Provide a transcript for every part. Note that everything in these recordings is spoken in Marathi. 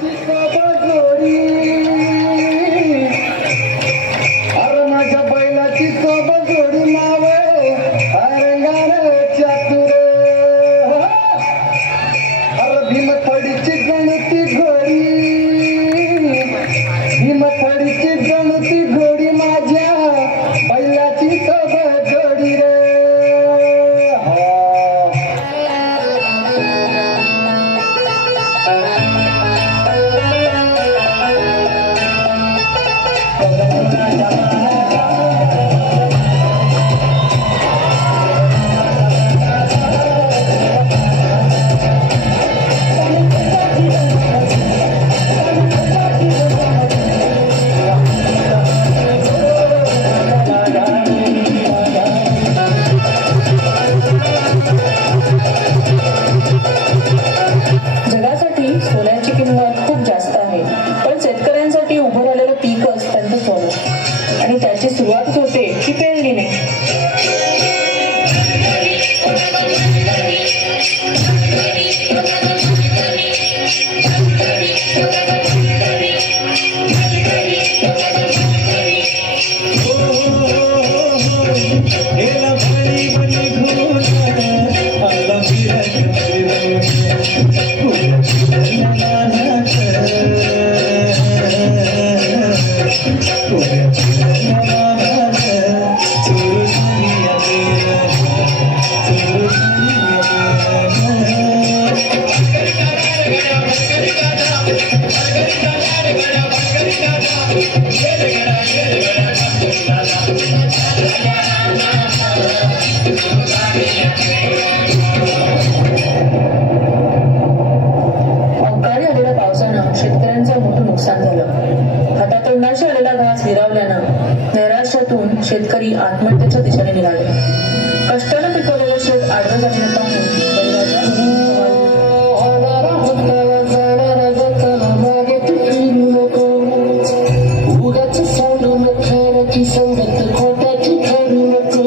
बैलाची सोबत जोडी, अरे माझ्या बैलाची सोबत जोडी नाव अरंगार चातुर, अरे भीमथडीची गणती घोडी, भीमथडीची गणती घोडी माझ्या बैलाची सोबत जोडी रे. जगासाठी सोन्याची किंमत खूप जास्त आहे, पण शेतकऱ्यांसाठी उभं राहिलेलं पीकच त्यांचं सोनं, आणि त्याची सुरुवात होते ती पेरणीने. अवकाळी आलेल्या पावसानं शेतकऱ्यांचं मोठं नुकसान झालं. हातातोंडाशी आलेला घास हिरावल्यानं नैराश्यातून शेतकरी आत्महत्येच्या दिशेने निघाले. कष्टानं पिकवलेलं शेत आडवं झालेलं पाहून संगत खोट्याची ठरू नको,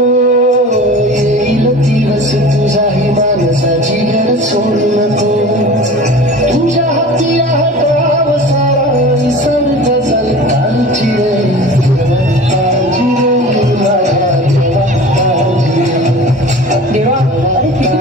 येईल दिवस तुझाही माणसाची घर सोडू नको, तुझ्या हाती हटाव सारा निसर्ग जल काळजी रे, काळजी रे माझ्या देवा, काळजी रे. देवा, अरे किती